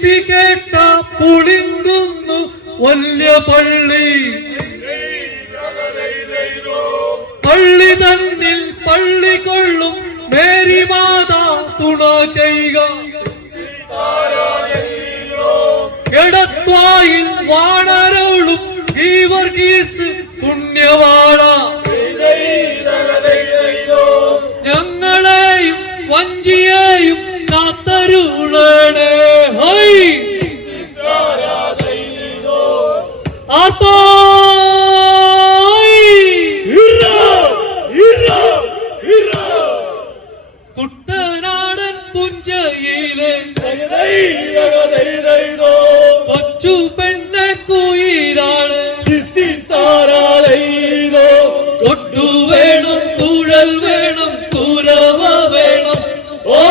വിപ്പി കേട്ട പുളിങ്കുന്നു വല്യ പള്ളി. പള്ളി തന്നിൽ പള്ളി കൊള്ളും മേരി മാതാ തുണ ചെയ്യുക എടത്വായിൽ വാണരോളും ഈ വർഗീസ് പുണ്യവാള കുട്ടനാടൻ പുഞ്ചയിലെ കൊച്ചു പെണ്ണ കുയിലാണ്. കൊട്ടു വേണം കുഴൽ വേണം കുരവ വേണം. ഓ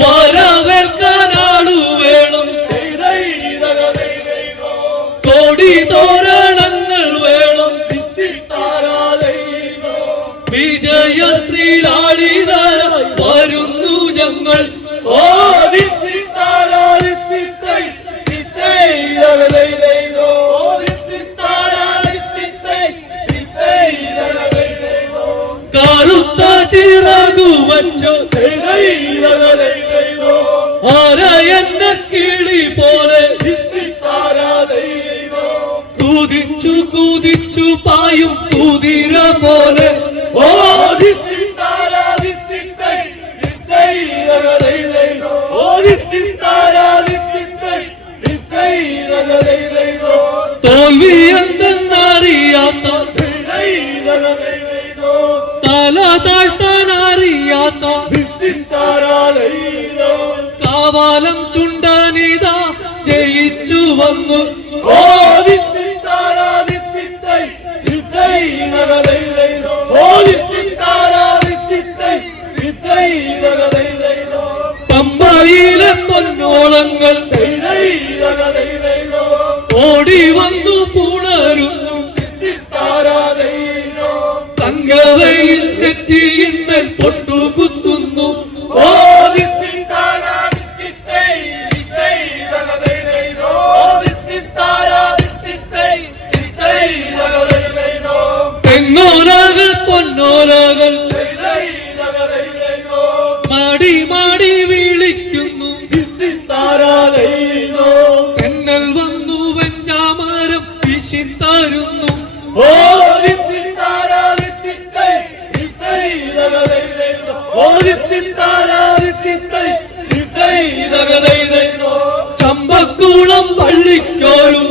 വരവേൽക്കാൻ കോടി തോരണങ്ങൾ വേണം വിജയശ്രീലാളിതര വരുന്നു ഞങ്ങൾ. ഓ കറുത്ത ചിറകു വച്ചു അര എന്നെ കിളി കുതിച്ചു കുതിച്ചു പായും കുതിര പോലെ. ഓ തോൽവി എന്തെന്നറിയാത്ത തല താഴ്ത്താനറിയാത്ത കാവാലം ചുണ്ടനിതാ ജയിച്ചു വന്നു. ഓ പമ്പയിലെ പൊന്നോളങ്ങൾ ഓടി വന്നു തെങ്ങോലകൾ പൊന്നോലകൾ മാടി മാടി വിളിക്കുന്നു. തെന്നൽ വന്നു വെഞ്ചാമരം വിശിത്തരുന്നു ഓ ചമ്പക്കുളം പള്ളിക്കോരും.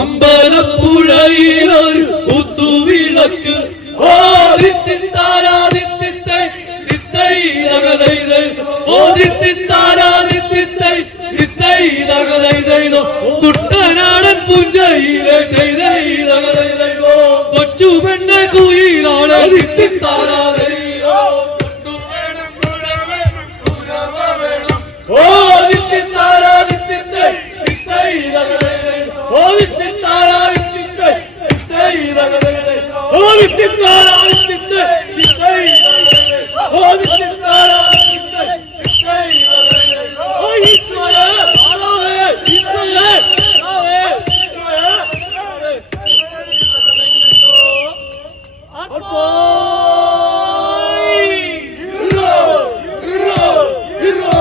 അമ്പലപ്പുഴയിലൊരു കുത്തുവിളക്ക്. ഓ തിത്താരാതിത്തിത്തൈ തിത്തൈ തകതൈതൈ ഓ തിത്താരാതിത്തിത്തൈ തിത്തൈ തകതൈതൈതോ കുട്ടനാടൻ പുഞ്ചയിലെ Oğlum istiklal, istiklal, istiklal. Oğlum istiklal, istiklal, istiklal. Oy hiç var ya, Allah hiç var ya. Hero! Hero! Hero!